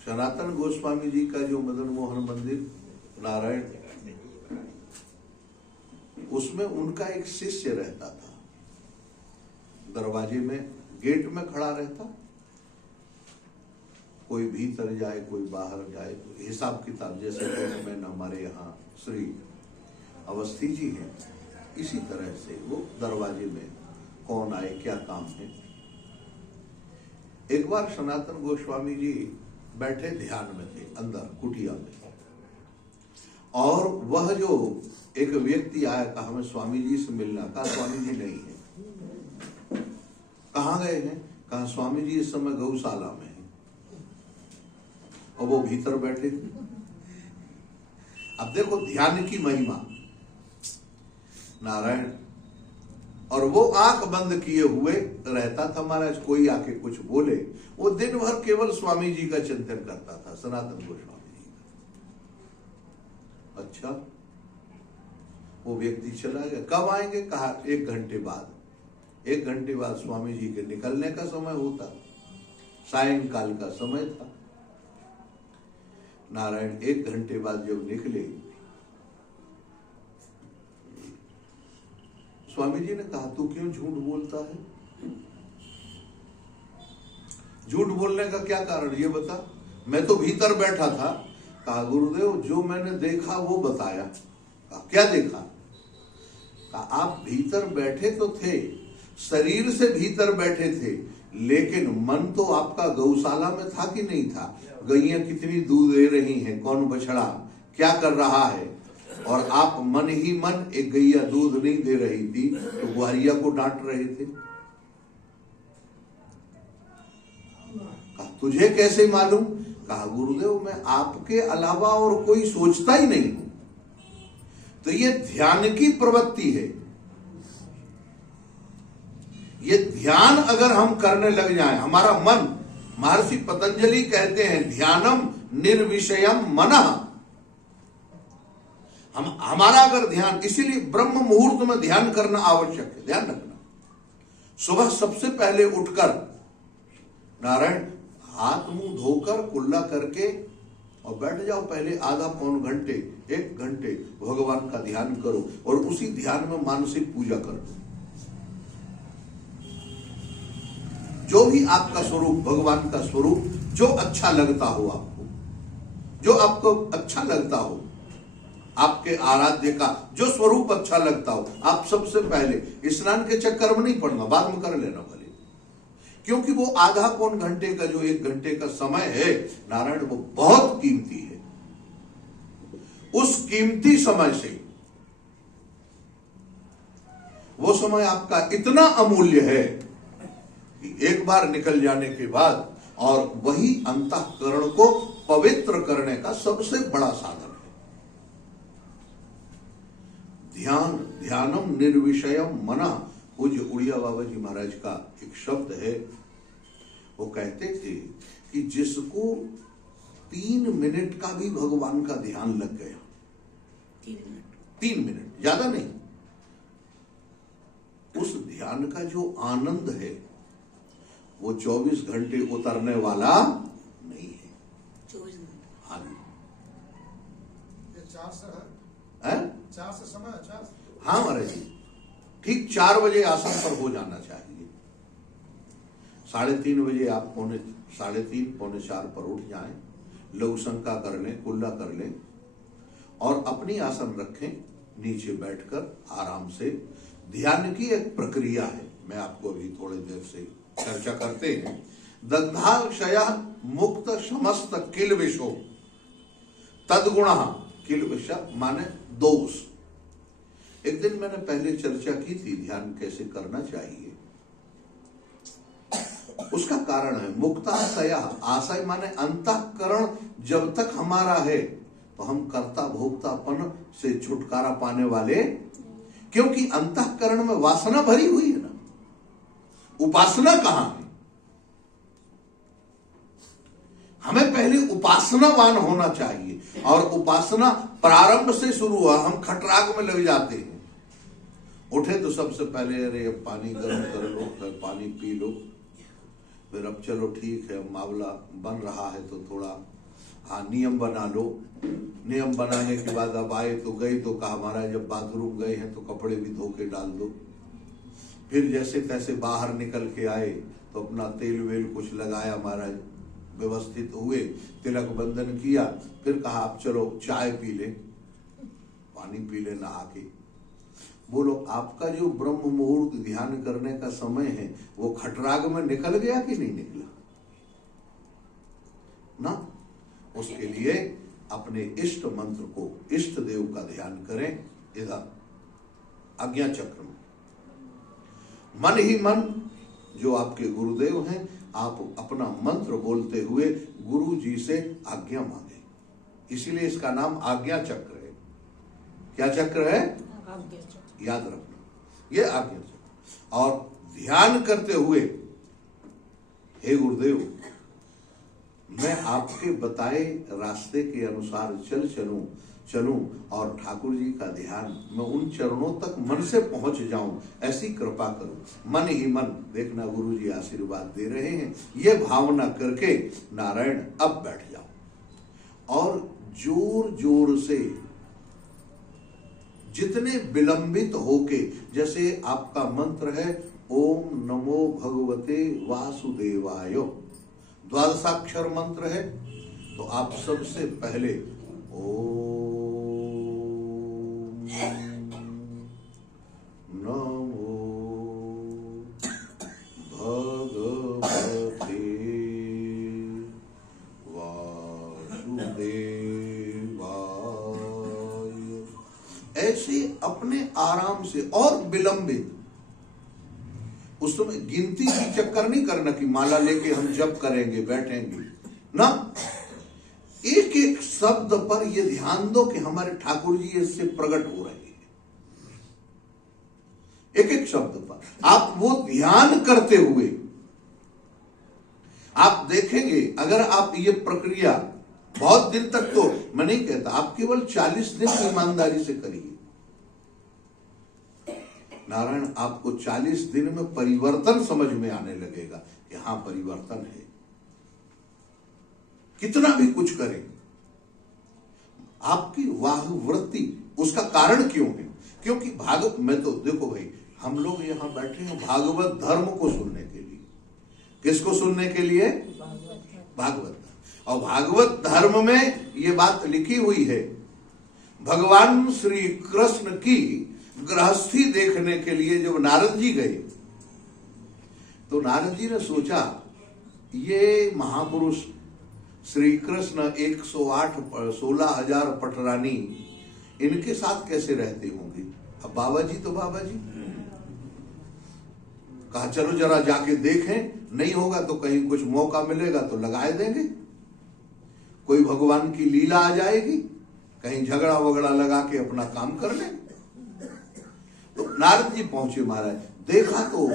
सनातन गोस्वामी जी का जो मदन मोहन मंदिर नारायण, उसमें उनका एक शिष्य रहता था, दरवाजे में गेट में खड़ा रहता, कोई भीतर जाए कोई बाहर जाए, तो हिसाब किताब जैसे में हमारे यहाँ श्री अवस्थी जी हैं, इसी तरह से वो दरवाजे में कौन आए क्या काम है। एक बार सनातन गोस्वामी जी बैठे ध्यान में थे अंदर कुटिया में, और वह जो एक व्यक्ति आया, कहा हमें स्वामी जी से मिलना। कहा स्वामी जी नहीं है। कहाँ गए हैं? कहा स्वामी जी इस समय गौशाला में है, और वो भीतर बैठे थे। अब देखो ध्यान की महिमा, नारायण। और वो आंख बंद किए हुए रहता था महाराज, कोई आके कुछ बोले, वो दिन भर केवल स्वामी जी का चिंतन करता था, सनातन गोस्वामी जी का। अच्छा, वो व्यक्ति चला गया। कब आएंगे? कहा 1 घंटे बाद। 1 घंटे बाद स्वामी जी के निकलने का समय होता, सायंकाल का समय था। नारायण 1 घंटे बाद जब निकले, स्वामी जी ने कहा तू क्यों झूठ बोलता है? झूठ बोलने का क्या कारण ये बता। मैं तो भीतर बैठा था। कहा गुरुदेव जो मैंने देखा वो बताया। कहा क्या देखा? कहा आप भीतर बैठे तो थे, शरीर से भीतर बैठे थे, लेकिन मन तो आपका गौशाला में था कि नहीं था? गैया कितनी दूध दे रही हैं, कौन बछड़ा क्या कर रहा है, और आप मन ही मन, एक गैया दूध नहीं दे रही थी तो ग्वारिया को डांट रहे थे। कहा तुझे कैसे मालूम? कहा गुरुदेव मैं आपके अलावा और कोई सोचता ही नहीं हूं। तो ये ध्यान की प्रवृत्ति है। ये ध्यान अगर हम करने लग जाएं, हमारा मन, महर्षि पतंजलि कहते हैं ध्यानम निर्विषयम मनः। हमारा अगर ध्यान, इसीलिए ब्रह्म मुहूर्त में ध्यान करना आवश्यक है। ध्यान रखना, सुबह सबसे पहले उठकर नारायण हाथ मुंह धोकर कुल्ला करके और बैठ जाओ, पहले आधा पौन घंटे 1 घंटे भगवान का ध्यान करो, और उसी ध्यान में मानसिक पूजा करो। जो भी आपका स्वरूप, भगवान का स्वरूप जो अच्छा लगता हो आपको, जो आपको अच्छा लगता हो, आपके आराध्य का जो स्वरूप अच्छा लगता हो, आप सबसे पहले स्नान के चक्कर में नहीं पड़ना, बाद में कर लेना भले, क्योंकि वो आधा पौन घंटे का जो 1 घंटे का समय है नारायण, वो बहुत कीमती है। उस कीमती समय से, वो समय आपका इतना अमूल्य है कि एक बार निकल जाने के बाद, और वही अंतःकरण को पवित्र करने का सबसे बड़ा साधन है। ध्यान, ध्यानम निर्विषयम मना। पूज्य उड़िया बाबा जी महाराज का एक शब्द है, वो कहते थे कि जिसको 3 मिनट का भी भगवान का ध्यान लग गया, 3 मिनट ज्यादा नहीं, उस ध्यान का जो आनंद है वो 24 घंटे उतरने वाला नहीं है। 24 घंटे। हाँ जी, 4 से समय 4। हाँ महाराज जी, ठीक 4 बजे आसन पर हो जाना चाहिए। 3:30 बजे आप 3:30 पौने 4 पर उठ जाएं, लघु शंका कर लें, कुल्ला कर लें, और अपनी आसन रखें, नीचे बैठकर आराम से। ध्यान की एक प्रक्रिया है, मैं आपको अभी थोड़ी देर से चर्चा करते हैं। दग्धाक्षया मुक्त समस्त किलविषो तद्गुण। किलविष माने दोष। एक दिन मैंने पहले चर्चा की थी ध्यान कैसे करना चाहिए। उसका कारण है मुक्ताशया। आशय माने अंतःकरण जब तक हमारा है तो हम कर्ता भोक्तापन से छुटकारा पाने वाले, क्योंकि अंतःकरण में वासना भरी हुई है ना। उपासना कहां है? हमें पहले उपासनावान होना चाहिए, और उपासना प्रारंभ से शुरू हुआ। हम खटराग में लग जाते हैं, उठे तो सबसे पहले अरे पानी गर्म कर लो, फिर पानी पी लो, फिर अब चलो ठीक है, मामला बन रहा है तो थोड़ा हाँ नियम बना लो। नियम बनाने के बाद अब आए तो गए, तो कहा महाराज जब बाथरूम गए हैं तो कपड़े भी धो के डाल दो। फिर जैसे तैसे बाहर निकल के आए तो अपना तेल वेल कुछ लगाया महाराज, व्यवस्थित हुए, तिलक बंधन किया। फिर कहा आप चलो चाय पी ले, पानी पी ले नहा के। बोलो आपका जो ब्रह्म मुहूर्त ध्यान करने का समय है वो खटराग में निकल गया कि नहीं निकला ना? उसके लिए अपने इष्ट मंत्र को, इष्ट देव का ध्यान करें। इधर आज्ञा चक्र में मन ही मन जो आपके गुरुदेव हैं, आप अपना मंत्र बोलते हुए गुरु जी से आज्ञा मांगे। इसीलिए इसका नाम आज्ञा चक्र है। क्या चक्र है? याद रखना, ये आज्ञा चक्र। और ध्यान करते हुए हे गुरुदेव, मैं आपके बताए रास्ते के अनुसार चलूं और ठाकुर जी का ध्यान मैं उन चरणों तक मन से पहुंच जाऊं, ऐसी कृपा करूं। मन ही मन, देखना गुरु जी आशीर्वाद दे रहे हैं, ये भावना करके नारायण अब बैठ जाओ और जोर जोर से, जितने विलंबित होके, जैसे आपका मंत्र है ओम नमो भगवते वासुदेवाय, द्वादशाक्षर मंत्र है, तो आप सबसे पहले ओम नमो भगवते वासुदेवाय, ऐसे अपने आराम से और विलंबित। उस समय गिनती की चक्कर नहीं करना कि माला लेके हम जप करेंगे बैठेंगे ना। एक एक शब्द पर यह ध्यान दो कि हमारे ठाकुर जी इससे प्रकट हो रहे हैं। एक एक शब्द पर आप वो ध्यान करते हुए आप देखेंगे, अगर आप ये प्रक्रिया बहुत दिन तक, तो मैं नहीं कहता, आप केवल 40 दिन ईमानदारी से करिए, नारायण आपको 40 दिन में परिवर्तन समझ में आने लगेगा कि हाँ परिवर्तन है। कितना भी कुछ करें, आपकी वाह वृत्ति, उसका कारण क्यों है? क्योंकि भागवत में तो देखो भाई, हम लोग यहां बैठे हैं भागवत धर्म को सुनने के लिए। किसको सुनने के लिए? भागवत। और भागवत धर्म में ये बात लिखी हुई है, भगवान श्री कृष्ण की गृहस्थी देखने के लिए जब नारद जी गए, तो नारद जी ने सोचा ये महापुरुष श्री कृष्ण 108 16,000 पटरानी, इनके साथ कैसे रहते होंगे। अब बाबा जी तो बाबा जी, कहा चलो जरा जाके देखें, नहीं होगा तो कहीं कुछ मौका मिलेगा तो लगाए देंगे, कोई भगवान की लीला आ जाएगी, कहीं झगड़ा वगड़ा लगा के अपना काम कर लें। तो नारद जी पहुंचे महाराज, देखा तो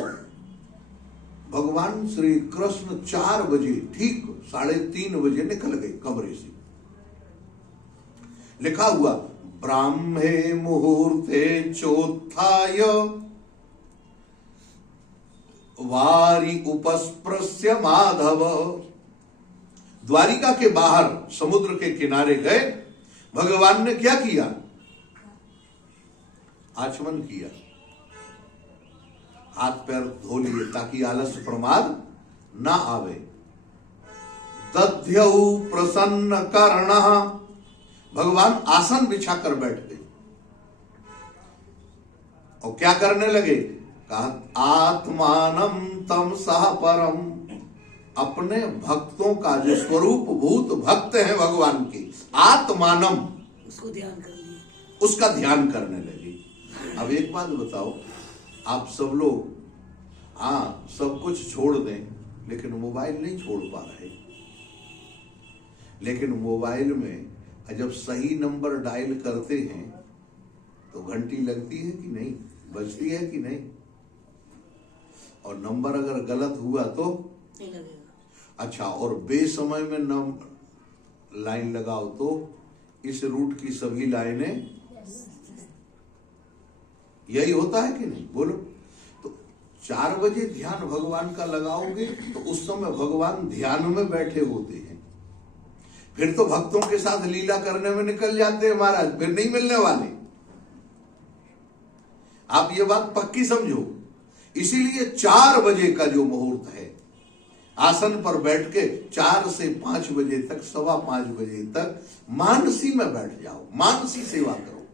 भगवान श्री कृष्ण 4 बजे, ठीक 3:30 बजे निकल गए कमरे से। लिखा हुआ ब्राह्मे मुहूर्ते चोत्थाय वारी उपस्पृश्य माधव। द्वारिका के बाहर समुद्र के किनारे गए, भगवान ने क्या किया? आचमन किया, हाथ पैर धो लिए ताकि आलस्य प्रमाद ना आवे। दध्यौ प्रसन्न कर्णः, भगवान आसन बिछाकर बैठ गए और क्या करने लगे? कहा आत्मानं तम सह परम, अपने भक्तों का जो स्वरूप भूत भक्त है भगवान के, आत्मानम, उसको ध्यान कर लिए, उसका ध्यान करने लगे। अब एक बात बताओ, आप सब लोग हाँ सब कुछ छोड़ दें, लेकिन मोबाइल नहीं छोड़ पा रहे। लेकिन मोबाइल में जब सही नंबर डायल करते हैं तो घंटी लगती है कि नहीं, बजती है कि नहीं, और नंबर अगर गलत हुआ तो नहीं लगेगा। अच्छा, और बेसमय में लाइन लगाओ तो इस रूट की सभी लाइनें, यही होता है कि नहीं, बोलो। तो 4 बजे ध्यान भगवान का लगाओगे तो उस समय भगवान ध्यान में बैठे होते हैं, फिर तो भक्तों के साथ लीला करने में निकल जाते हैं महाराज, फिर नहीं मिलने वाले। आप ये बात पक्की समझो। इसीलिए 4 बजे का जो मुहूर्त है, आसन पर बैठ के 4 से 5 बजे तक, 5:15 बजे तक मानसी में बैठ जाओ, मानसी सेवा करो।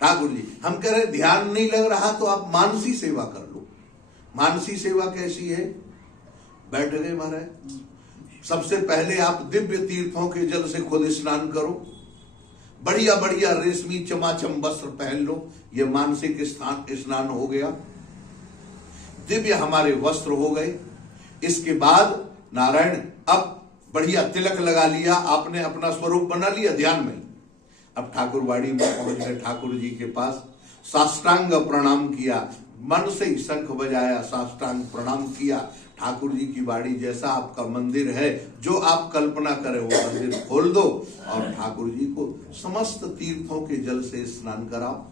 ठाकुर जी हम कह रहे ध्यान नहीं लग रहा तो आप मानसी सेवा कर लो। मानसी सेवा कैसी है? बैठ गए महाराज, सबसे पहले आप दिव्य तीर्थों के जल से खुद स्नान करो, बढ़िया बढ़िया रेशमी चमाचम वस्त्र पहन लो, ये मानसिक स्नान हो गया, दिव्य हमारे वस्त्र हो गए। इसके बाद नारायण अब बढ़िया तिलक लगा लिया आपने, अपना स्वरूप बना लिया ध्यान में। अब ठाकुरवाड़ी में पहुंच गए, ठाकुर जी के पास साष्टांग प्रणाम किया, मन से ही शंख बजाया, साष्टांग प्रणाम किया। ठाकुर जी की बाड़ी जैसा आपका मंदिर है, जो आप कल्पना करें वो मंदिर खोल दो और ठाकुर जी को समस्त तीर्थों के जल से स्नान कराओ।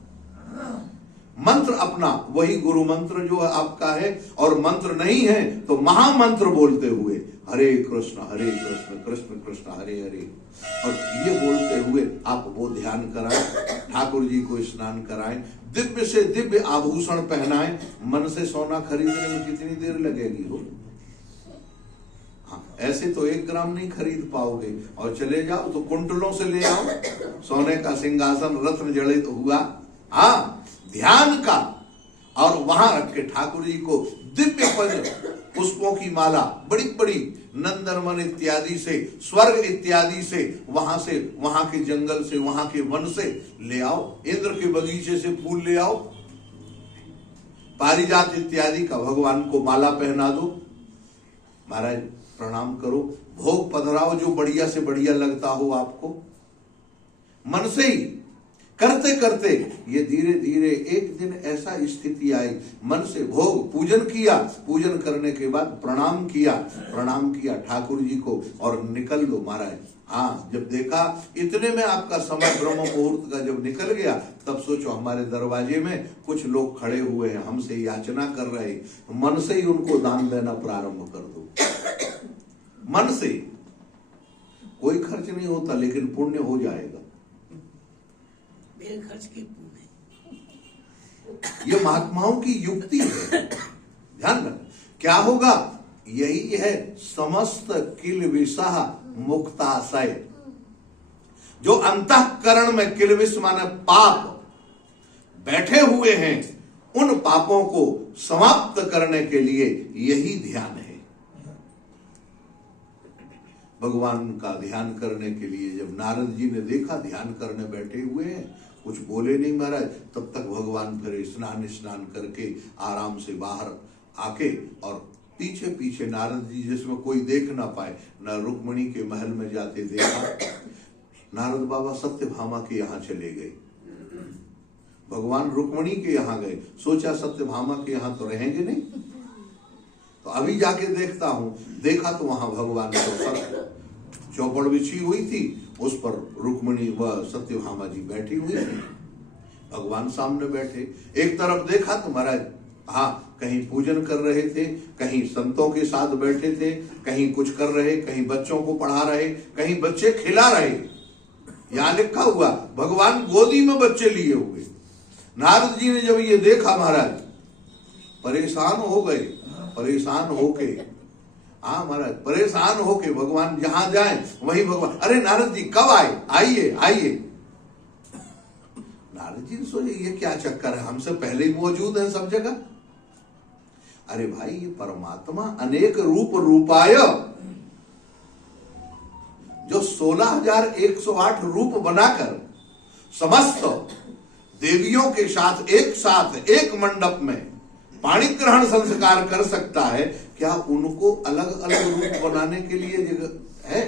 मंत्र अपना वही गुरु मंत्र जो आपका है, और मंत्र नहीं है तो महामंत्र बोलते हुए हरे कृष्ण कृष्ण कृष्ण हरे हरे, और ये बोलते हुए आप वो ध्यान कराएं, ठाकुर जी को स्नान कराएं, दिव्य से दिव्य आभूषण पहनाएं। मन से सोना खरीदने में कितनी देर लगेगी हो? हाँ, ऐसे तो 1 ग्राम नहीं खरीद पाओगे, और चले जाओ तो कुंटलों से ले आओ, सोने का सिंहासन रत्न जड़ित हुआ, हाँ ध्यान का, और वहां रख के ठाकुर जी को दिव्य पंच पुष्पों की माला बड़ी बड़ी नंदनवन इत्यादि से, स्वर्ग इत्यादि से, वहां के जंगल से, वहां के वन से ले आओ, इंद्र के बगीचे से फूल ले आओ, पारिजात इत्यादि का भगवान को माला पहना दो, महाराज प्रणाम करो, भोग पधराओ जो बढ़िया से बढ़िया लगता हो आपको। मन से ही करते करते ये धीरे धीरे एक दिन ऐसा स्थिति आई, मन से भोग पूजन किया, पूजन करने के बाद प्रणाम किया ठाकुर जी को, और निकल लो महाराज। हाँ, जब देखा इतने में आपका समय ब्रह्म मुहूर्त का जब निकल गया, तब सोचो हमारे दरवाजे में कुछ लोग खड़े हुए हैं, हमसे याचना कर रहे, मन से ही उनको दान देना प्रारंभ कर दो। मन से, कोई खर्च नहीं होता लेकिन पुण्य हो जाएगा, खर्च की पुण्य। ये महात्माओं की युक्ति है, ध्यान रख। क्या होगा? यही है समस्त किल विषह मुक्ताशय, जो अंतःकरण में किलविष माने पाप बैठे हुए हैं, उन पापों को समाप्त करने के लिए यही ध्यान है। भगवान का ध्यान करने के लिए जब नारद जी ने देखा ध्यान करने बैठे हुए हैं, कुछ बोले नहीं महाराज, तब तक भगवान फिर स्नान करके आराम से बाहर आके, और पीछे पीछे नारद जी जिसमें कोई देख ना पाए, न रुक्मिणी के महल में जाते देखा, नारद बाबा सत्यभामा के यहाँ चले गए, भगवान रुक्मिणी के यहाँ गए, सोचा सत्यभामा के यहाँ तो रहेंगे नहीं, तो अभी जाके देखता हूं, देखा तो वहां भगवान चौपड़ बिछी हुई थी, उस पर रुक्मिणी व सत्यभामा जी बैठी हुई थी, भगवान सामने बैठे। एक तरफ देखा तो महाराज हाँ, कहीं पूजन कर रहे थे, कहीं संतों के साथ बैठे थे, कहीं कुछ कर रहे, कहीं बच्चों को पढ़ा रहे, कहीं बच्चे खिला रहे। यहां लिखा हुआ भगवान गोदी में बच्चे लिए हुए। नारद जी ने जब ये देखा महाराज परेशान हो गए, परेशान होके, हाँ महाराज परेशान होके, भगवान जहां जाए वहीं भगवान, अरे नारद जी कब आए, आइए आइए। नारद जी ने सोचे ये क्या चक्कर है, हमसे पहले ही मौजूद है सब जगह। अरे भाई ये परमात्मा अनेक रूप रूपाय, जो 16,108 रूप बनाकर समस्त देवियों के साथ एक मंडप में पाणी ग्रहण संस्कार कर सकता है, क्या उनको अलग अलग रूप बनाने के लिए जगह है?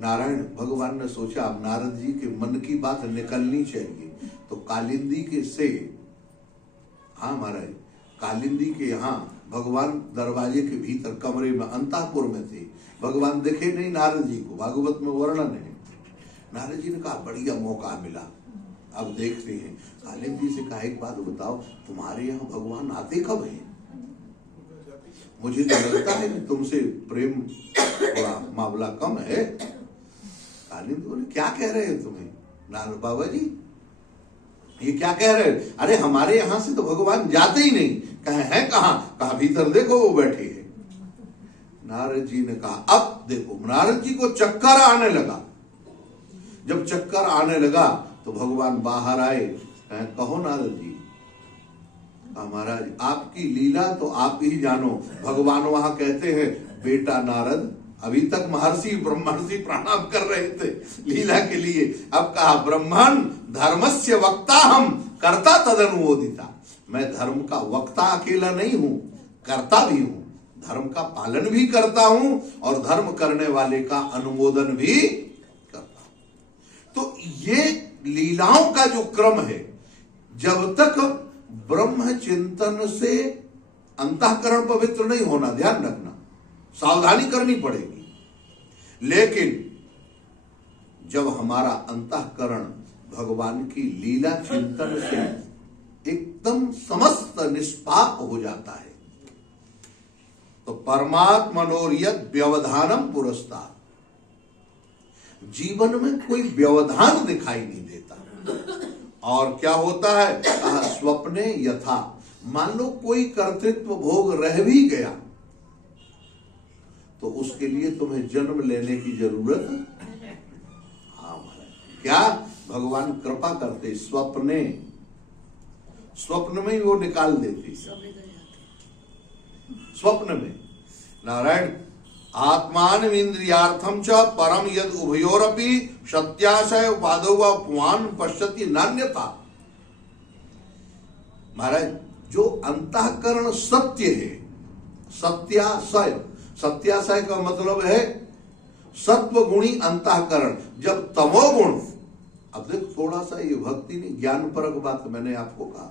नारायण भगवान ने सोचा अब नारद जी के मन की बात निकलनी चाहिए, तो कालिंदी के से, हाँ महाराज कालिंदी के यहाँ भगवान दरवाजे के भीतर कमरे में अंतःपुर में थे, भगवान देखे नहीं नारद जी को, भागवत में वर्णन है। नारद जी ने कहा बढ़िया मौका मिला, अब देखते हैं। कालिंद जी से कहा, एक बात बताओ, तुम्हारे यहाँ भगवान आते कब हैं? मुझे तो लगता है कि तुमसे प्रेम थोड़ा मामला कम है। कालिंद बोले, क्या कह रहे हो तुम्हें नारद बाबा जी, ये क्या कह रहे हो? अरे हमारे यहां से तो भगवान जाते ही नहीं। कहे हैं कहां? कहा भीतर देखो वो बैठे हैं। नारद जी ने कहा, अब देखो। नारद जी को चक्कर आने लगा। जब चक्कर आने लगा तो भगवान बाहर आए। कहो नारद जी। महाराज आपकी लीला तो आप ही जानो। भगवान वहां कहते हैं, बेटा नारद, अभी तक महर्षि ब्रह्मर्षि प्रणाम कर रहे थे लीला के लिए। अब कहा, ब्रह्मण धर्मस्य वक्ता हम कर्ता तदनुमोदिता। मैं धर्म का वक्ता अकेला नहीं हूं, कर्ता भी हूं। धर्म का पालन भी करता हूं और धर्म करने वाले का अनुमोदन भी करता हूं। तो ये लीलाओं का जो क्रम है, जब तक ब्रह्म चिंतन से अंतःकरण पवित्र नहीं होना, ध्यान रखना, सावधानी करनी पड़ेगी। लेकिन जब हमारा अंतःकरण भगवान की लीला चिंतन से एकदम समस्त निष्पाप हो जाता है, तो परमात्मनोर्यद व्यवधानम पुरस्तात्, जीवन में कोई व्यवधान दिखाई नहीं देता। और क्या होता है? कहा, स्वप्ने यथा, मान लो कोई कर्तृत्व भोग रह भी गया तो उसके लिए तुम्हें जन्म लेने की जरूरत। हाँ महाराज, क्या भगवान कृपा करते, स्वप्ने, स्वप्न में ही वो निकाल देते। स्वप्न में नारायण आत्मान इंद्रियार्थम च परम यद उभयोरपि सत्याशय उपादो व पुमान पश्यति नान्यता। महाराज, जो अंतःकरण सत्य है, सत्याशय, सत्याशय का मतलब है सत्व गुणी अंतःकरण। जब तमोगुण, अब देख थोड़ा सा ये भक्ति नहीं, ज्ञान परक बात मैंने आपको कहा,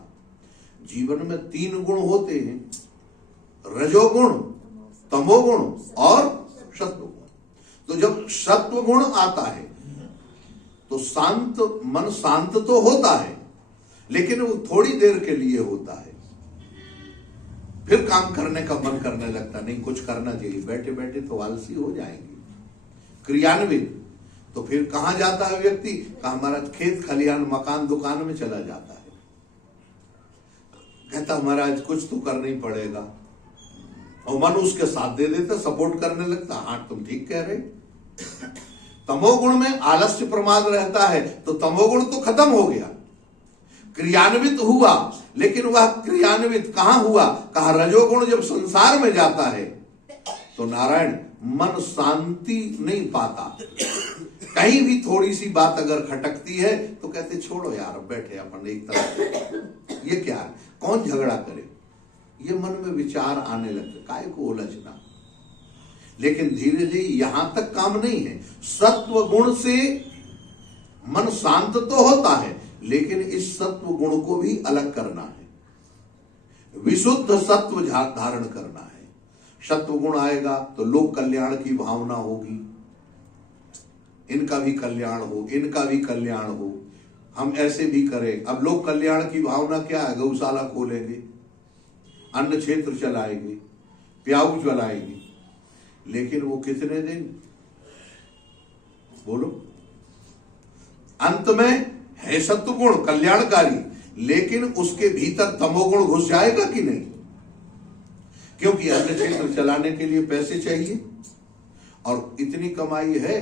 जीवन में 3 गुण होते हैं, रजोगुण, तमोगुण और सत्वगुण। तो जब सत्वगुण आता है तो शांत मन, शांत तो होता है लेकिन वो थोड़ी देर के लिए होता है, फिर काम करने का मन करने लगता, नहीं कुछ करना चाहिए, बैठे बैठे तो आलसी हो जाएंगे। क्रियान्वित तो फिर कहां जाता है व्यक्ति? कहा हमारा खेत खलिहान मकान दुकान में चला जाता है, कहता महाराज कुछ तो करना ही पड़ेगा, और मन उसके साथ दे देता, सपोर्ट करने लगता, हाँ तुम ठीक कह रहे। तमोगुण में आलस्य प्रमाद रहता है, तो तमोगुण तो खत्म हो गया, क्रियान्वित हुआ, लेकिन वह क्रियान्वित कहां हुआ? कहा रजोगुण जब संसार में जाता है तो नारायण मन शांति नहीं पाता। कहीं भी थोड़ी सी बात अगर खटकती है तो कहते छोड़ो यार, बैठे अपन एक तरफ, ये क्या है, कौन झगड़ा करे, ये मन में विचार आने लगते, काय को उलझना। लेकिन धीरे धीरे यहां तक काम नहीं है, सत्व गुण से मन शांत तो होता है, लेकिन इस सत्व गुण को भी अलग करना है, विशुद्ध सत्व धारण करना है। सत्व गुण आएगा तो लोक कल्याण की भावना होगी, इनका भी कल्याण हो, इनका भी कल्याण हो, हम ऐसे भी करें। अब लोक कल्याण की भावना क्या है? गौशाला खोलेंगे, अन्न क्षेत्र चलाएंगे, प्याऊ चलाएंगे, लेकिन वो कितने दिन, बोलो? अंत में है सत्वगुण कल्याणकारी, लेकिन उसके भीतर तमोगुण घुस जाएगा कि नहीं? क्योंकि अन्न क्षेत्र चलाने के लिए पैसे चाहिए और इतनी कमाई है,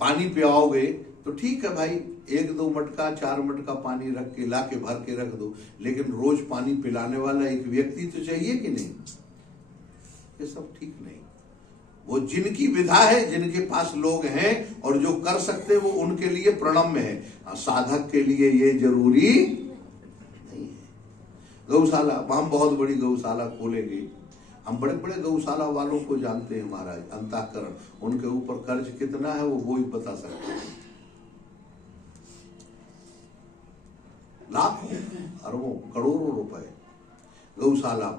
पानी पियाओगे तो ठीक है भाई, 1-2 मटका 4 मटका पानी रख के ला के भर के रख दो, लेकिन रोज पानी पिलाने वाला एक व्यक्ति तो चाहिए कि नहीं? ये सब ठीक नहीं। वो जिनकी विधा है, जिनके पास लोग हैं और जो कर सकते वो उनके लिए प्रणम्य है, साधक के लिए ये जरूरी नहीं है। गौशाला, हम बहुत बड़ी गौशाला खोलेंगे, हम बड़े बड़े गौशाला वालों को जानते हैं महाराज, अंतःकरण, उनके ऊपर कर्ज कितना है वो ही बता सकते हैं, लाखों अरबों करोड़ों रुपए। गौशाला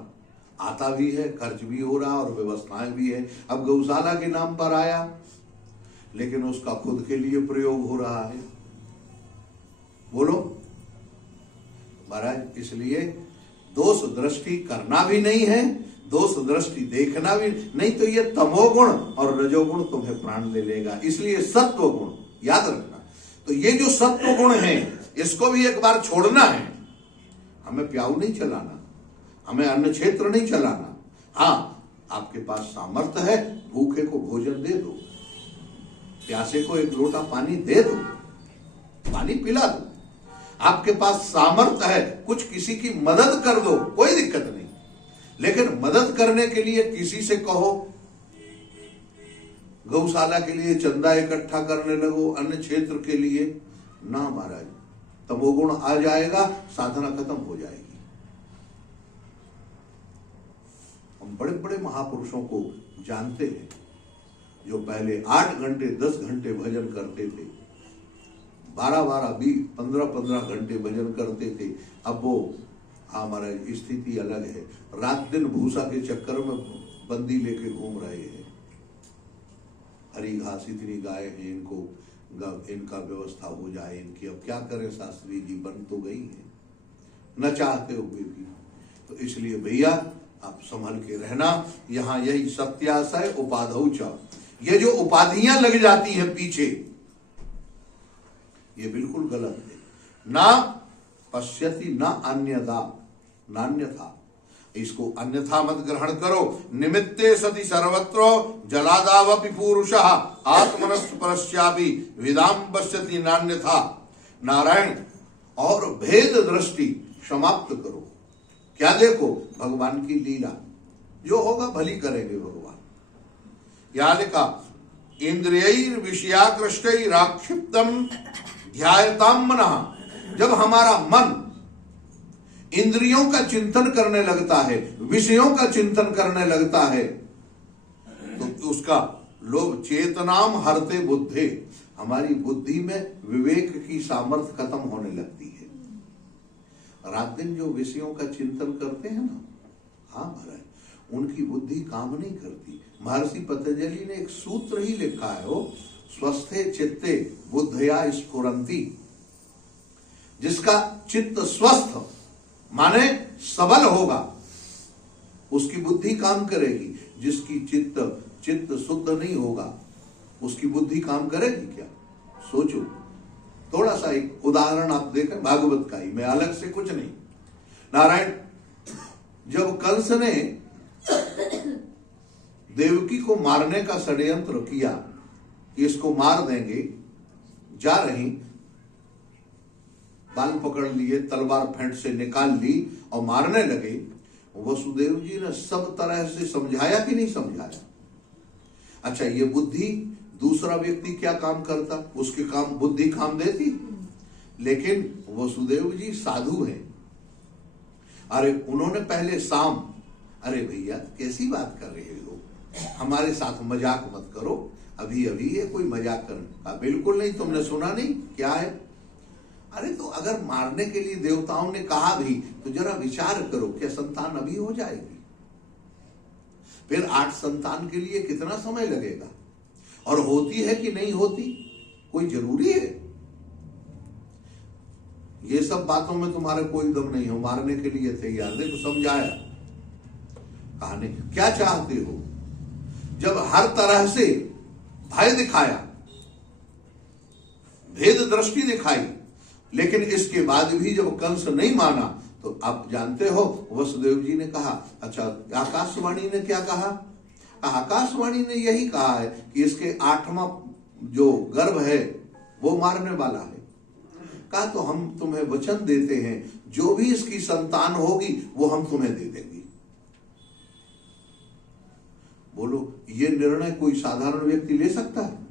आता भी है, खर्च भी हो रहा और व्यवस्थाएं भी है। अब गौशाला के नाम पर आया, लेकिन उसका खुद के लिए प्रयोग हो रहा है। बोलो महाराज, इसलिए दोष दृष्टि करना भी नहीं है, दोष दृष्टि देखना भी नहीं, तो ये तमोगुण और रजोगुण तुम्हें प्राण ले लेगा। इसलिए सत्व गुण याद रखना। तो ये जो सत्व गुण है इसको भी एक बार छोड़ना है। हमें प्याऊ नहीं चलाना, हमें अन्न क्षेत्र नहीं चलाना। हाँ, आपके पास सामर्थ्य है, भूखे को भोजन दे दो, प्यासे को एक लोटा पानी दे दो, पानी पिला दो। आपके पास सामर्थ्य है, कुछ किसी की मदद कर दो, कोई दिक्कत नहीं। लेकिन मदद करने के लिए किसी से कहो, गौशाला के लिए चंदा इकट्ठा करने लगो, अन्य क्षेत्र के लिए ना महाराज, तमोगुण आ जाएगा, साधना खत्म हो जाएगी। हम बड़े बड़े महापुरुषों को जानते हैं जो पहले 8 घंटे 10 घंटे भजन करते थे, 12-12, 20, 15-15 घंटे भजन करते थे। अब वो हमारा स्थिति अलग है, रात दिन भूसा के चक्कर में बंदी लेके घूम रहे हैं। हरी घास इतनी गाय हैं, इनका व्यवस्था हो जाए इनकी। अब क्या करें शास्त्री जी, बन तो गई है न चाहते हुए भी। तो इसलिए भैया आप संभल के रहना। यहाँ यही सत्याशय उपाधौ च, ये जो उपाधियां लग जाती हैं पीछे, ये बिल्कुल गलत है। ना पश्यति ना अन्यथा, नान्यथा, इसको अन्यथा मत ग्रहण करो। निमित्ते सति सर्वत्र जलादावपि पुरुषः आत्मनस्तु परस्यापि विदाम पश्यति नान्यथा। नारायण और भेद दृष्टि समाप्त करो। क्या देखो? भगवान की लीला, जो होगा भली करेंगे भगवान। यहां लिखा, इंद्रियैर विषयाकृष्टैराक्षिप्तम ध्यायताम मनः। जब हमारा मन इंद्रियों का चिंतन करने लगता है, विषयों का चिंतन करने लगता है, तो उसका लोभ चेतनाम हरते बुद्धे, हमारी बुद्धि में विवेक की सामर्थ्य खत्म होने लगती है। रात दिन जो विषयों का चिंतन करते हैं ना, हाँ महाराज, उनकी बुद्धि काम नहीं करती। महर्षि पतंजलि ने एक सूत्र ही लिखा है, वो स्वस्थे चित्ते बुद्धया स्फुरंती। जिसका चित्त स्वस्थ माने सबल होगा, उसकी बुद्धि काम करेगी। जिसकी चित्त शुद्ध नहीं होगा, उसकी बुद्धि काम करेगी क्या? सोचो। थोड़ा सा एक उदाहरण आप देखें भागवत का ही, मैं अलग से कुछ नहीं। नारायण, जब कंस ने देवकी को मारने का षड्यंत्र किया, इसको मार देंगे, जा रही, बाल पकड़ लिए, तलवार फेंट से निकाल ली और मारने लगे। वसुदेव जी ने सब तरह से समझाया कि नहीं समझाया? अच्छा, ये बुद्धि, दूसरा व्यक्ति क्या काम करता, उसके काम बुद्धि काम देती। लेकिन वसुदेव जी साधु हैं। अरे उन्होंने पहले शाम, अरे भैया कैसी बात कर रहे हो, हमारे साथ मजाक मत करो, अभी अभी ये कोई मजाक कर, बिल्कुल नहीं, तुमने सुना नहीं क्या है? अरे तो अगर मारने के लिए देवताओं ने कहा भी तो जरा विचार करो, क्या संतान अभी हो जाएगी? फिर 8 संतान के लिए कितना समय लगेगा? और होती है कि नहीं होती, कोई जरूरी है? ये सब बातों में तुम्हारे कोई दम नहीं हो, मारने के लिए तैयार। देखो समझाया, कहा नहीं क्या चाहते हो। जब हर तरह से भय दिखाया, भेद दृष्टि दिखाई, लेकिन इसके बाद भी जब कंस नहीं माना, तो आप जानते हो वसुदेव जी ने कहा, अच्छा आकाशवाणी ने क्या कहा? आकाशवाणी ने यही कहा है कि इसके 8वां जो गर्भ है वो मारने वाला है। कहा तो हम तुम्हें वचन देते हैं, जो भी इसकी संतान होगी वो हम तुम्हें दे देंगे। बोलो, ये निर्णय कोई साधारण व्यक्ति ले सकता है?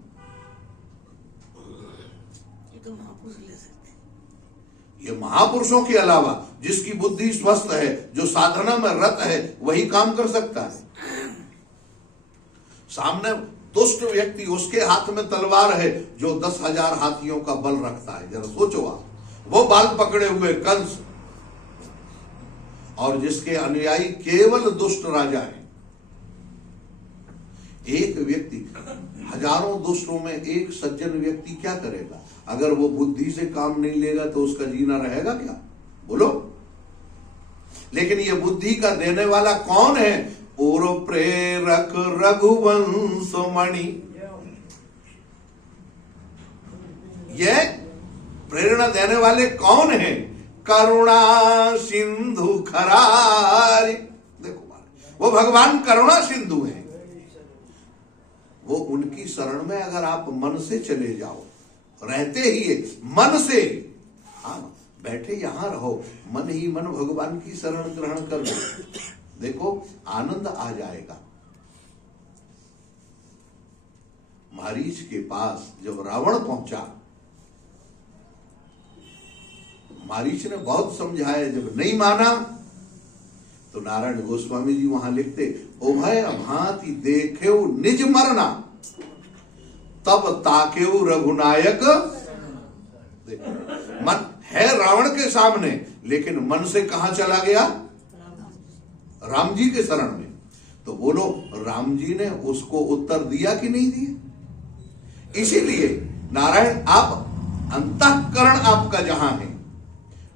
ये महापुरुषों के अलावा जिसकी बुद्धि स्वस्थ है, जो साधना में रत है, वही काम कर सकता है। सामने दुष्ट व्यक्ति, उसके हाथ में तलवार है, जो 10,000 हाथियों का बल रखता है। जरा सोचो आप, वो बाल पकड़े हुए कंस, और जिसके अनुयायी केवल दुष्ट राजा हैं। एक व्यक्ति हजारों दुष्टों में एक सज्जन व्यक्ति क्या करेगा? अगर वो बुद्धि से काम नहीं लेगा तो उसका जीना रहेगा क्या? बोलो। लेकिन ये बुद्धि का देने वाला कौन है? और प्रेरक रघुवंश मणि। ये प्रेरणा देने वाले कौन है? करुणा सिंधु खरारी। देखो वो भगवान करुणा सिंधु हैं। वो उनकी शरण में अगर आप मन से चले जाओ, रहते ही मन से, हाँ बैठे यहां रहो, मन ही मन भगवान की शरण ग्रहण कर लो, देखो आनंद आ जाएगा। मारीच के पास जब रावण पहुंचा, मारीच ने बहुत समझाया, जब नहीं माना तो नारायण गोस्वामी जी वहां लिखते, उभय भांति देखेऊ निज मरना, तब ताकेऊ रघुनायक। मन है रावण के सामने, लेकिन मन से कहां चला गया? राम जी के शरण में। तो बोलो, राम जी ने उसको उत्तर दिया कि नहीं दिया? इसीलिए नारायण, आप अंतःकरण आपका जहां है,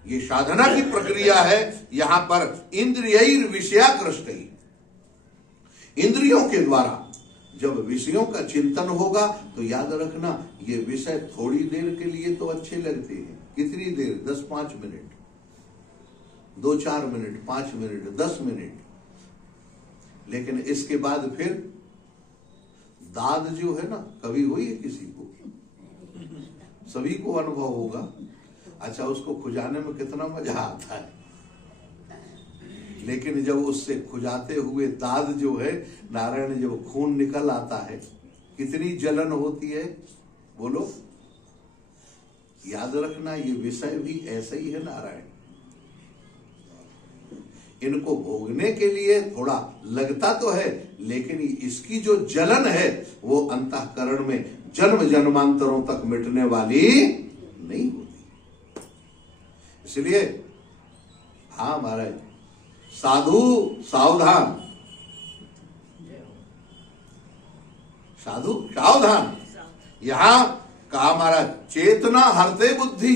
ये साधना की प्रक्रिया है। यहां पर इंद्रिय विषयाकृष्ट, इंद्रियों के द्वारा जब विषयों का चिंतन होगा तो याद रखना, ये विषय थोड़ी देर के लिए तो अच्छे लगते हैं। कितनी देर? 10-5 मिनट, 2-4 मिनट, 5 मिनट, 10 मिनट। लेकिन इसके बाद फिर दाद जो है ना, कभी हुई है किसी को? सभी को अनुभव होगा। अच्छा, उसको खुजाने में कितना मजा आता है, लेकिन जब उससे खुजाते हुए दाद जो है, नारायण, जब खून निकल आता है, कितनी जलन होती है। बोलो, याद रखना, ये विषय भी ऐसा ही है नारायण। इनको भोगने के लिए थोड़ा लगता तो है, लेकिन इसकी जो जलन है वो अंतःकरण में जन्म जन्मांतरों तक मिटने वाली नहीं होती। इसलिए हाँ महाराज, साधु सावधान, साधु सावधान। यहां कहा महाराज, चेतना हरते बुद्धि।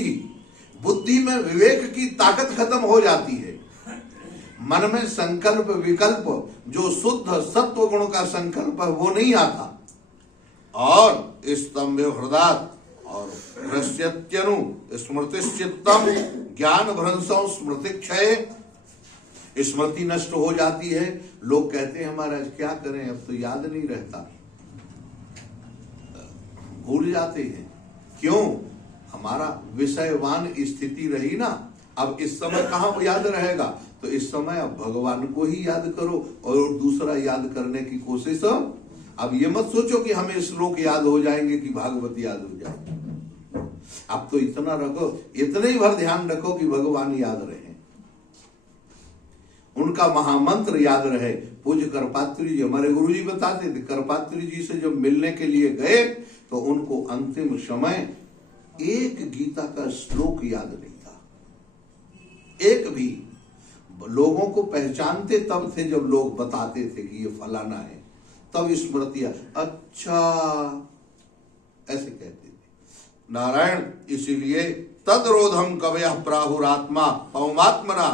बुद्धि में विवेक की ताकत खत्म हो जाती है। मन में संकल्प विकल्प, जो शुद्ध सत्व गुण का संकल्प है, वो नहीं आता। और स्तंभ हृदय और भ्रश्यत्यनु स्मृतिश्चित्तम, ज्ञान भ्रंशों स्मृति क्षय, स्मृति नष्ट हो जाती है। लोग कहते हैं महाराज क्या करें, अब तो याद नहीं रहता, भूल जाते हैं। क्यों? हमारा विषयवान स्थिति रही ना। अब इस समय कहां याद रहेगा? तो इस समय अब भगवान को ही याद करो और दूसरा याद करने की कोशिश। अब ये मत सोचो कि हमें श्लोक याद हो जाएंगे कि भागवत याद हो जाएंगे। अब तो इतना रखो, इतने ही भर ध्यान रखो कि भगवान याद रहे, उनका महामंत्र याद रहे। पूज्य करपात्री जी, हमारे गुरु जी बताते थे, करपात्री जी से जब मिलने के लिए गए तो उनको अंतिम समय एक गीता का श्लोक याद नहीं था, एक भी। लोगों को पहचानते तब थे जब लोग बताते थे कि ये फलाना है, तब स्मृति। अच्छा, ऐसे कहते थे नारायण। इसीलिए तदरोधम कवयः प्राहुरात्मा पवमात्मना,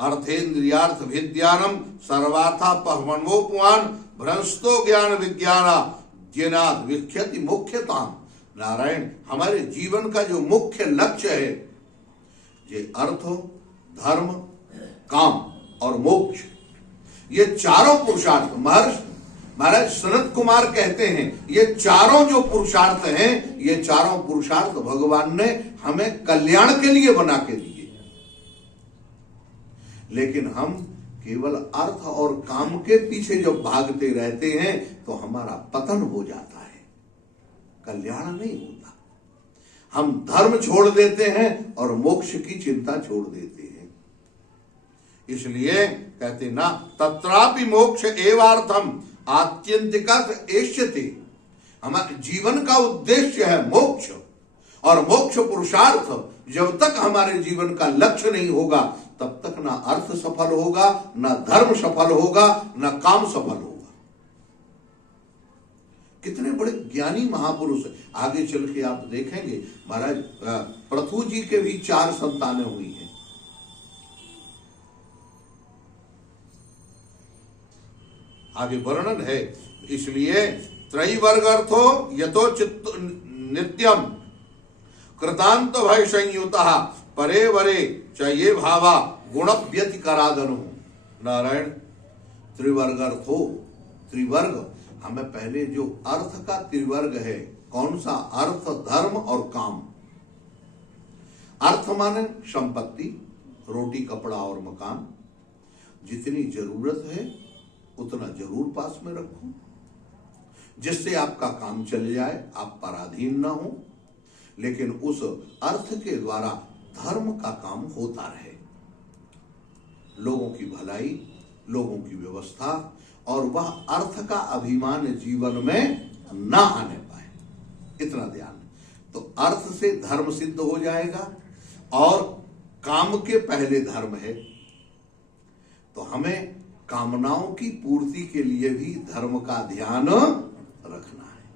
अर्थेन्द्रियार्थ विद्यानम सर्वाथा पहमनवोपुआन, भ्रंस्तो ज्ञान विज्ञाना जिनाद विख्यति मुख्यताम। नारायण, हमारे जीवन का जो मुख्य लक्ष्य है, ये अर्थ, धर्म, काम और मोक्ष, ये चारों पुरुषार्थ, महाराज सनत कुमार कहते हैं, ये चारों जो पुरुषार्थ हैं, ये चारों पुरुषार्थ भगवान ने हमें कल्याण के लिए बना के दिए। लेकिन हम केवल अर्थ और काम के पीछे जब भागते रहते हैं तो हमारा पतन हो जाता है, कल्याण नहीं होता। हम धर्म छोड़ देते हैं और मोक्ष की चिंता छोड़ देते हैं। इसलिए कहते ना, तत्रापि मोक्ष एवार्थम आत्यंतिकत एष्यते। हमारे जीवन का उद्देश्य है मोक्ष, और मोक्ष पुरुषार्थ जब तक हमारे जीवन का लक्ष्य नहीं होगा तब तक ना अर्थ सफल होगा, ना धर्म सफल होगा, ना काम सफल होगा। कितने बड़े ज्ञानी महापुरुष हैं। आगे चल के आप देखेंगे महाराज पृथु जी के भी 4 संतानें हुई हैं। आगे वर्णन है। इसलिए त्रैवर्ग अर्थो यतो चित्त नित्यम कृतांत भय संयुत परे वरे च ये भावा गुण व्यतिकरादनु। नारायण त्रिवर्ग अर्थो, त्रिवर्ग हमें पहले जो अर्थ का त्रिवर्ग है, कौन सा अर्थ, धर्म और काम। अर्थ माने संपत्ति, रोटी कपड़ा और मकान। जितनी जरूरत है उतना जरूर पास में रखो, जिससे आपका काम चल जाए, आप पराधीन ना हो, लेकिन उस अर्थ के द्वारा धर्म का काम होता रहे। लोगों की भलाई, लोगों की व्यवस्था, और वह अर्थ का अभिमान जीवन में ना आने पाए, इतना ध्यान। तो अर्थ से धर्म सिद्ध हो जाएगा, और काम के पहले धर्म है। तो हमें कामनाओं की पूर्ति के लिए भी धर्म का ध्यान रखना है।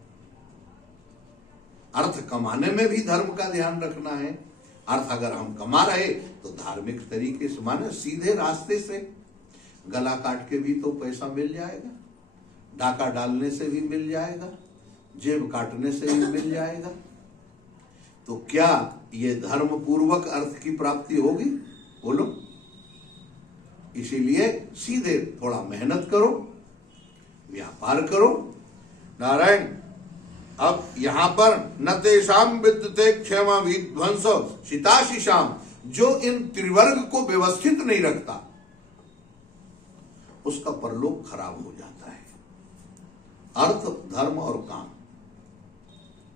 अर्थ कमाने में भी धर्म का ध्यान रखना है। अर्थ अगर हम कमा रहे तो धार्मिक तरीके से, माने सीधे रास्ते से, गला काट के भी तो पैसा मिल जाएगा, डाका डालने से भी मिल जाएगा, जेब काटने से भी मिल जाएगा। तो क्या ये धर्म पूर्वक अर्थ की प्राप्ति होगी? बोलो। इसीलिए सीधे थोड़ा मेहनत करो, व्यापार करो। नारायण अब यहां पर न तेषाम विद्यते क्षमा विध्वंस शिताशिशाम, जो इन त्रिवर्ग को व्यवस्थित नहीं रखता उसका परलोक खराब हो जाता है। अर्थ, धर्म और काम।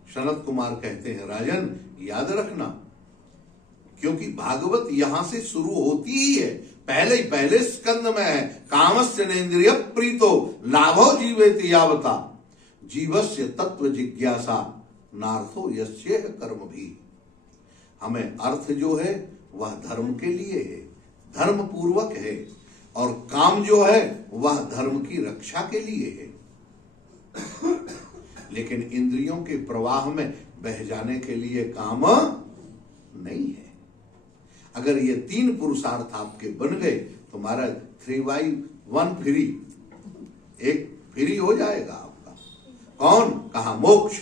सनत कुमार कहते हैं, राजन याद रखना, क्योंकि भागवत यहां से शुरू होती ही है, पहले स्कंद में है, कामस्य नेन्द्रिय प्रीतो लाभो जीवेति यावता जीवस्य तत्व जिज्ञासा नार्थो यस्येह कर्म भी। हमें अर्थ जो है वह धर्म के लिए है, धर्म पूर्वक है, और काम जो है वह धर्म की रक्षा के लिए है। लेकिन इंद्रियों के प्रवाह में बह जाने के लिए काम नहीं है। अगर ये 3 पुरुषार्थ आपके बन गए तो महाराज 3/1 फ्री, एक फ्री हो जाएगा आपका। कौन? कहा मोक्ष।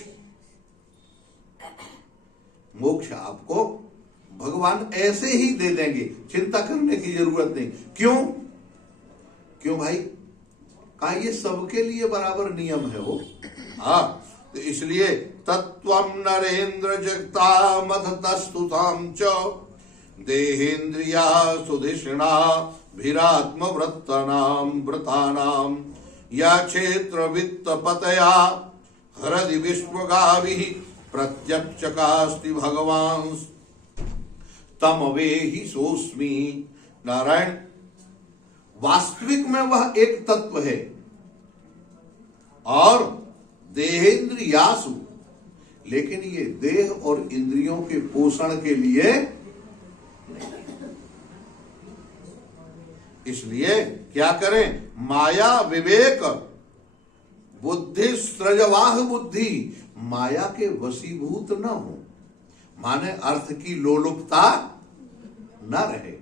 मोक्ष आपको भगवान ऐसे ही दे देंगे, चिंता करने की जरूरत नहीं। क्यों? क्यों भाई? कहा ये सबके लिए बराबर नियम है वो। हाँ, तो इसलिए तत्वम नरेंद्र जगता मथतस्तुताम च देहेन्द्रिया सुधिषणा भिरात्म वृत्तनाम व्रतानाम या क्षेत्र वित्त पतया हृदि विश्वगाभि प्रत्यक्षकास्ति भगवान तम वे ही सोस्मी। नारायण वास्तविक में वह एक तत्व है, और देहेन्द्रियासु, लेकिन ये देह और इंद्रियों के पोषण के लिए नहीं। इसलिए क्या करें? माया विवेक बुद्धि सृजवाह बुद्धि, माया के वशीभूत न हो, माने अर्थ की लोलुपता न रहे,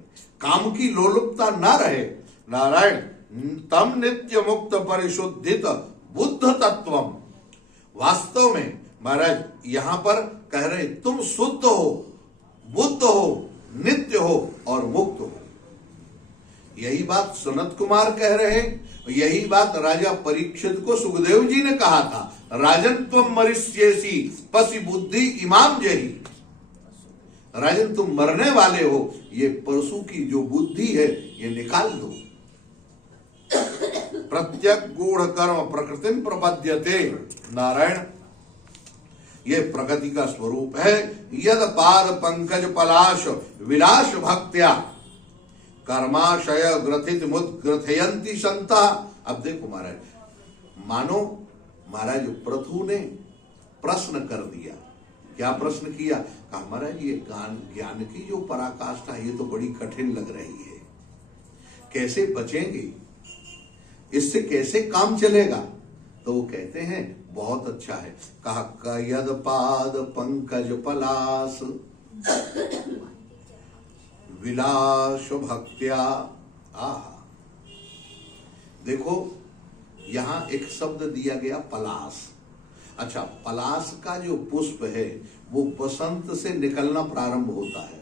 काम की लोलुपता न रहे। नारायण तम नित्य मुक्त परिशुद्धित बुद्ध तत्वम। वास्तव में महाराज यहां पर कह रहे तुम शुद्ध हो, बुद्ध हो, नित्य हो और मुक्त हो। यही बात सनत कुमार कह रहे हैं, यही बात राजा परीक्षित को सुखदेव जी ने कहा था, राजन तुम मरिष्येसी पसी बुद्धि इमाम जही। राजन तुम मरने वाले हो, ये परशु की जो बुद्धि है ये निकाल दो। प्रत्यक गूढ़ कर्म प्रकृति प्रपद्यते। नारायण ये प्रगति का स्वरूप है। यद पाद पंकज पलाश विलास भक्त्या कर्माशय ग्रथित मुद्ग्रथयंती संता। अब देखो महाराज, मानो महाराज पृथु ने प्रश्न कर दिया। क्या प्रश्न किया? कहा महाराज ये ज्ञान की जो पराकाष्ठा ये तो बड़ी कठिन लग रही है, कैसे बचेंगे, इससे कैसे काम चलेगा? तो वो कहते हैं बहुत अच्छा है। कहा कयद पाद पंकज पलास विलास भक्त्या। आहा, देखो यहां एक शब्द दिया गया पलास। अच्छा, पलास का जो पुष्प है वो बसंत से निकलना प्रारंभ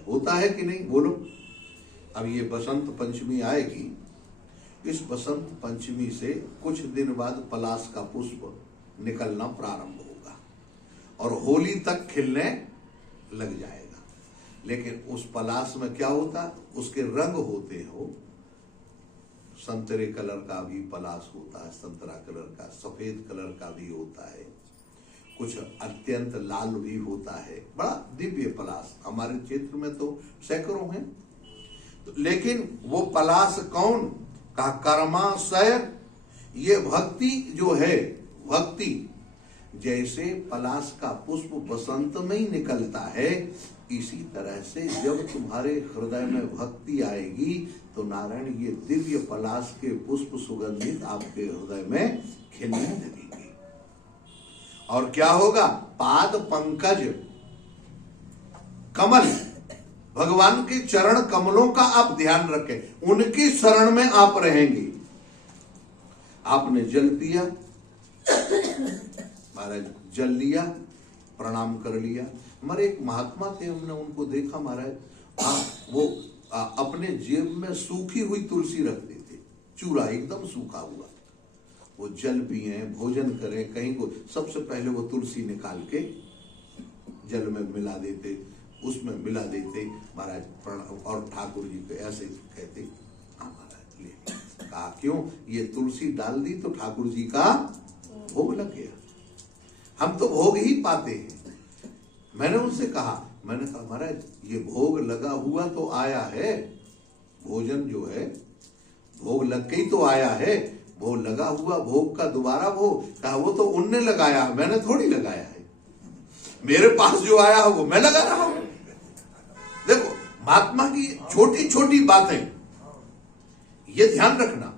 होता है कि नहीं, बोलो। अब ये बसंत पंचमी आएगी, इस बसंत पंचमी से कुछ दिन बाद पलास का पुष्प निकलना प्रारंभ होगा और होली तक खिलने लग जाएगा। लेकिन उस पलास में क्या होता, उसके रंग होते हो, संतरे कलर का भी पलास होता है, संतरा कलर का, सफेद कलर का भी होता है, कुछ अत्यंत लाल भी होता है। बड़ा दिव्य पलास, हमारे क्षेत्र में तो सैकड़ों हैं। लेकिन वो पलास कौन का, कर्माशय। ये भक्ति जो है, भक्ति जैसे पलास का पुष्प बसंत में ही निकलता है, इसी तरह से जब तुम्हारे हृदय में भक्ति आएगी तो नारायण ये दिव्य पलास के पुष्प सुगंधित आपके हृदय में खिलने लगेंगे। और क्या होगा, पाद पंकज कमल, भगवान के चरण कमलों का आप ध्यान रखें, उनकी शरण में आप रहेंगे। आपने जल पिया, महाराज जल लिया, प्रणाम कर लिया। हमारे एक महात्मा थे, हमने उनको देखा महाराज, वो अपने जेब में सूखी हुई तुलसी रखते थे, चूरा एकदम सूखा हुआ। वो जल पिए, भोजन करें कहीं को, सबसे पहले वो तुलसी निकाल के जल में मिला देते, उसमें मिला देते महाराज प्रणाम, और ठाकुर जी को ऐसे कहते, हाँ महाराज ले। कहा क्यों, ये तुलसी डाल दी तो ठाकुर जी का भोग लग गया, हम तो भोग ही पाते हैं। मैंने उनसे कहा, मैंने कहा महाराज ये भोग लगा हुआ तो आया है, भोजन जो है भोग लग के ही तो आया है, वो लगा हुआ भोग का दोबारा भोग। कहा वो तो उनने लगाया, मैंने थोड़ी लगाया है, मेरे पास जो आया है वो मैं लगा रहा हूं। देखो महात्मा की छोटी छोटी बातें, ये ध्यान रखना,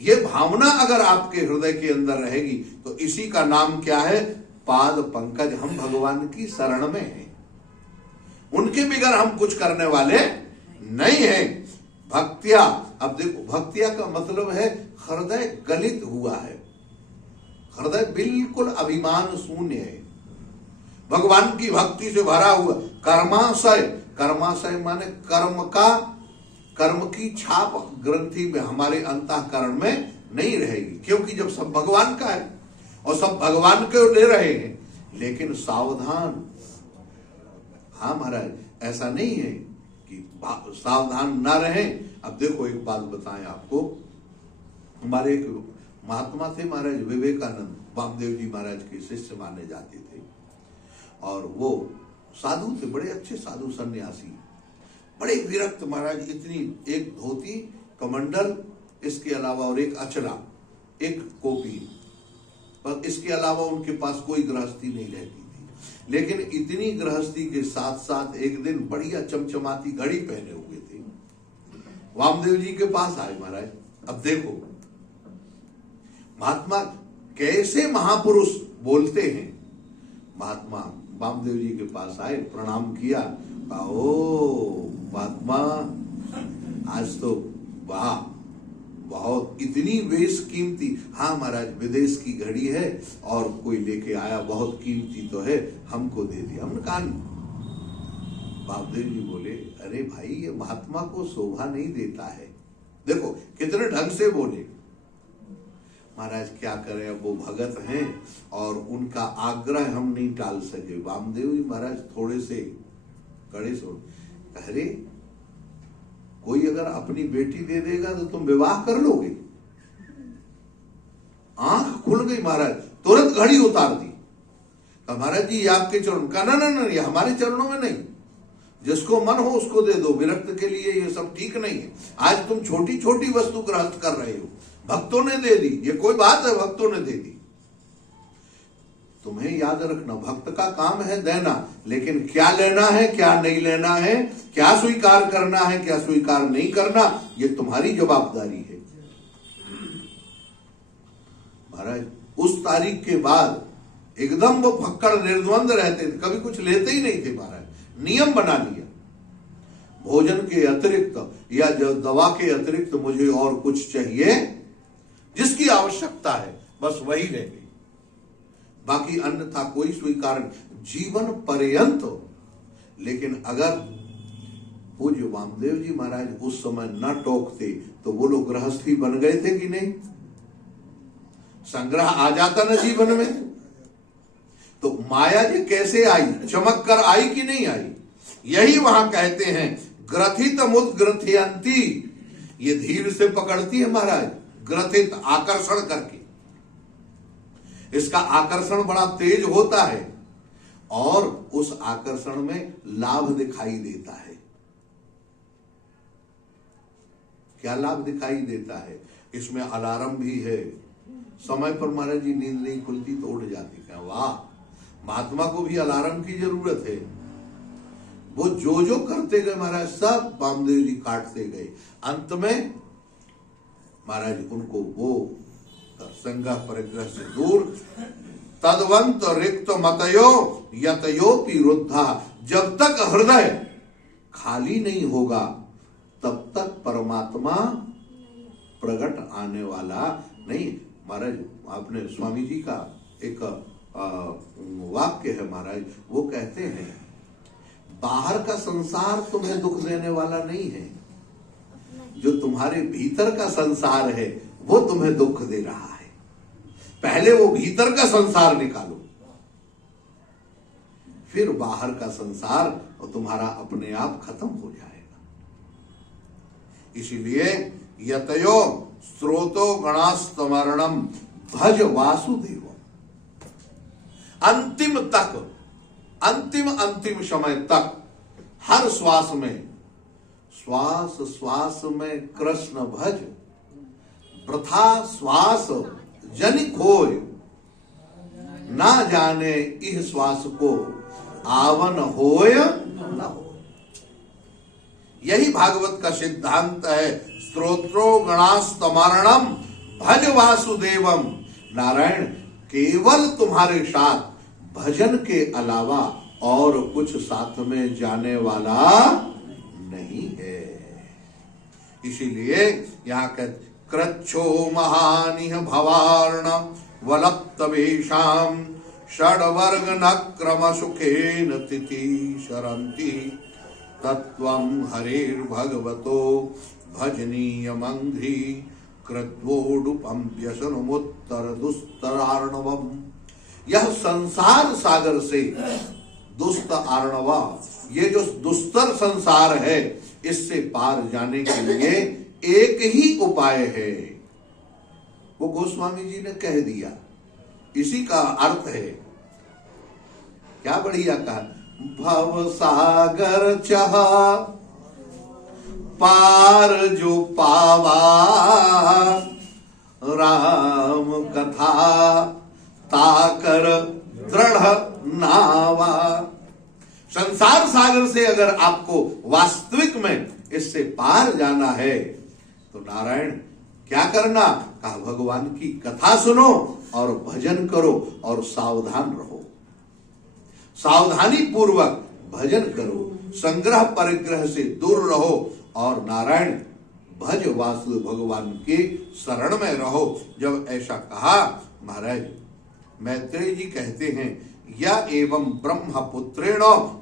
ये भावना अगर आपके हृदय के अंदर रहेगी तो इसी का नाम क्या है, पाद पंकज। हम भगवान की शरण में हैं, उनके बिगर हम कुछ करने वाले नहीं हैं। भक्तिया, अब देखो भक्तिया का मतलब है हृदय गलित हुआ है, हृदय बिल्कुल अभिमान शून्य है, भगवान की भक्ति से भरा हुआ। कर्माशय, कर्माशय माने कर्म की छाप ग्रंथि में हमारे अंतःकरण में नहीं रहेगी, क्योंकि जब सब भगवान का है और सब भगवान के ले रहे हैं। लेकिन सावधान, हाँ महाराज ऐसा नहीं है कि सावधान ना रहें। अब देखो एक बात बताएं आपको, हमारे एक महात्मा थे महाराज विवेकानंद, वामदेव जी महाराज के शिष्य माने जाते थे, और वो साधु थे, बड़े अच्छे साधु सन्यासी, बड़े विरक्त महाराज। इतनी एक धोती कमंडल, इसके अलावा और एक अचला, एक कोपी, पर इसके अलावा उनके पास कोई गृहस्थी नहीं रहती थी। लेकिन इतनी गृहस्थी के साथ साथ एक दिन बढ़िया चमचमाती घड़ी पहने हुए थे, वामदेव जी के पास आए महाराज। अब देखो महात्मा कैसे महापुरुष बोलते हैं। महात्मा वामदेव जी के पास आए, प्रणाम किया, कहा ओ महात्मा आज तो वाह बहुत, इतनी बेश कीमती। हाँ महाराज विदेश की घड़ी है और कोई लेके आया, बहुत कीमती तो है, हमको दे दिया। हमने कहा, वामदेव जी बोले अरे भाई ये महात्मा को शोभा नहीं देता है। देखो कितने ढंग से बोले। महाराज क्या करें, अब वो भगत हैं और उनका आग्रह हम नहीं टाल सके। वामदेव जी महाराज थोड़े से कड़े सुन, अरे कोई अगर अपनी बेटी दे देगा तो तुम विवाह कर लोगे। आंख खुल गई महाराज, तुरंत घड़ी उतार दी। महाराज जी ये आपके चरण, कहा ना ये हमारे चरणों में नहीं, जिसको मन हो उसको दे दो, विरक्त के लिए ये सब ठीक नहीं है। आज तुम छोटी छोटी वस्तु ग्रहस्थ कर रहे हो, भक्तों ने दे दी, ये कोई बात है, भक्तों ने दे दी। तुम्हें याद रखना भक्त का काम है देना, लेकिन क्या लेना है क्या नहीं लेना है, क्या स्वीकार करना है क्या स्वीकार नहीं करना, ये तुम्हारी जवाबदारी है। महाराज उस तारीख के बाद एकदम वो फक्कड़ निर्द्वंद रहते थे, कभी कुछ लेते ही नहीं थे महाराज। नियम बना लिया, भोजन के अतिरिक्त या जो दवा के अतिरिक्त मुझे और कुछ चाहिए, जिसकी आवश्यकता है बस वही रह गई, बाकी अन्यथा कोई स्वीकार नहीं, जीवन पर्यंत। लेकिन अगर पूज्य वामदेव जी महाराज उस समय न टोकते तो वो लोग गृहस्थी बन गए थे कि नहीं? संग्रह आ जाता ना जीवन में। तो माया जी कैसे आई, चमक कर आई कि नहीं आई? यही वहां कहते हैं ग्रथित मुद्ग्रथयंती, ये धीरे से पकड़ती है महाराज, ग्रथित आकर्षण करके। इसका आकर्षण बड़ा तेज होता है और उस आकर्षण में लाभ दिखाई देता है। क्या लाभ दिखाई देता है? इसमें अलार्म भी है, समय पर महाराज जी नींद नहीं खुलती तो उठ जाती है। वाह, महात्मा को भी अलार्म की जरूरत है। वो जो जो करते गए महाराज, सब वामदेव जी काटते गए। अंत में महाराज उनको वो संज्ञा परिग्रह से दूर, तदवंत रिक्त मतयो यतयोपि रुद्धा, जब तक हृदय खाली नहीं होगा तब तक परमात्मा प्रकट आने वाला नहीं। महाराज आपने स्वामी जी का एक वाक्य है महाराज, वो कहते हैं बाहर का संसार तुम्हें दुख देने वाला नहीं है, जो तुम्हारे भीतर का संसार है वो तुम्हें दुख दे रहा है। पहले वो भीतर का संसार निकालो, फिर बाहर का संसार और तुम्हारा अपने आप खत्म हो जाएगा। इसीलिए यतयो स्रोतो गणास्तमरणम भज वासुदेव, अंतिम तक, अंतिम समय तक, हर श्वास में, श्वास श्वास में कृष्ण भज, वृथा श्वास जनिक होय, ना जाने इह श्वास को आवन होय न हो। यही भागवत का सिद्धांत है। स्तोत्रो गणास्तमरणम भज वासुदेवम, नारायण केवल तुम्हारे साथ भजन के अलावा और कुछ साथ में जाने वाला नहीं है। इसीलिए यहाँ कहते कृच्छो महानिह भवार्ण वलप्तवेशाम षड्वर्ग नक्रम सुखेन तिथि शरंति, तत्वं हरेर्भगवतो भजनीय मंघ्रि कृत्वोडुपम व्यसनमुत्तर दुस्तरार्णवम। यह संसार सागर से दुस्त आर्णवा, ये जो दुस्तर संसार है, इससे पार जाने के लिए एक ही उपाय है। वो गोस्वामी जी ने कह दिया, इसी का अर्थ है। क्या बढ़िया कहा, भव सागर चाहा पार जो पावा, राम कथा ताकर दृढ़ नावा। संसार सागर से अगर आपको वास्तविक में इससे पार जाना है तो नारायण क्या करना? कहा भगवान की कथा सुनो और भजन करो और सावधान रहो, सावधानी पूर्वक भजन करो, संग्रह परिग्रह से दूर रहो और नारायण भज वासुदेव भगवान के शरण में रहो। जब ऐसा कहा महाराज मैत्रेय जी कहते हैं, या एवं ब्रह्म पुत्रेण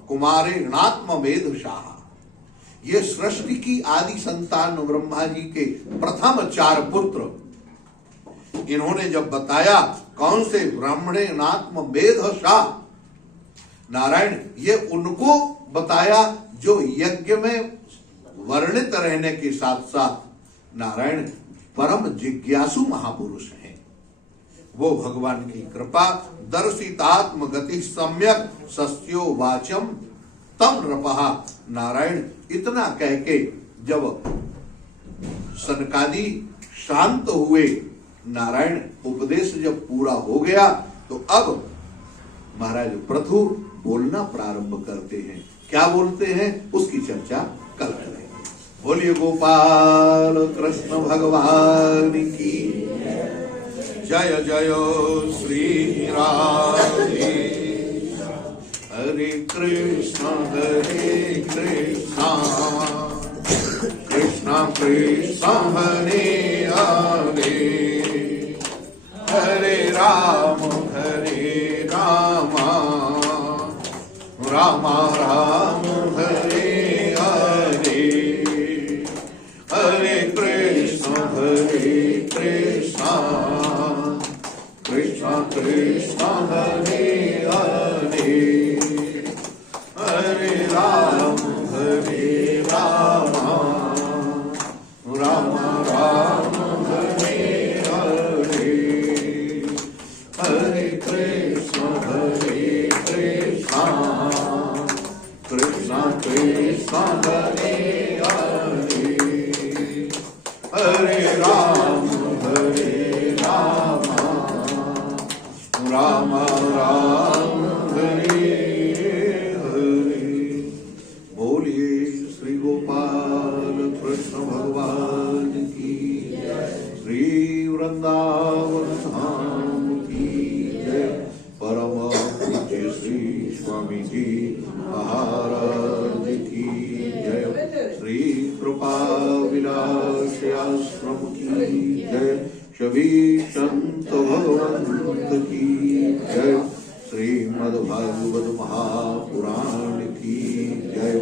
कुमारेणात्म वेद शाह, ये सृष्टि की आदि संतान ब्रह्मा जी के प्रथम 4 पुत्र, इन्होंने जब बताया कौन से ब्राह्मणेनात्म वेद शाह, नारायण ये उनको बताया जो यज्ञ में वर्णित रहने के साथ साथ नारायण परम जिज्ञासु महापुरुष हैं। वो भगवान की कृपा दर्शितात्म गति सम्यक सस्यो वाचम तम नृपहा। नारायण इतना कह के जब सनकादि शांत हुए, नारायण उपदेश जब पूरा हो गया तो अब महाराज पृथु बोलना प्रारंभ करते हैं। क्या बोलते हैं उसकी चर्चा कल करेंगे। बोलिए गोपाल कृष्ण भगवान की। जय जय श्री राधे हरे कृष्ण कृष्ण कृष्ण हरे हरे हरे राम राम राम हरे हरे हरे कृष्ण कृष्ण कृष्ण हरे हरे हरे राम राम राम हरे हरे हरे कृष्ण कृष्ण कृष्ण हरे हरे हरे राम राम राम हरे हरे। बोलिए श्री गोपाल कृष्ण भगवान की श्री वृंदावन धाम की जय। परम पूज्य श्री स्वामी जी महाराज की जय। श्री कृपा विलास आश्रम की जय। सभी संत भगवंत की जय। श्रीमद्भागवत महापुराण की जय।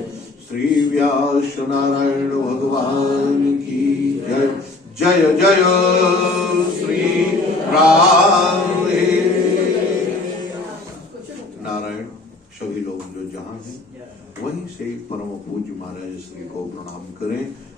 श्री व्यास नारायण भगवान की जय। जय जय श्री राम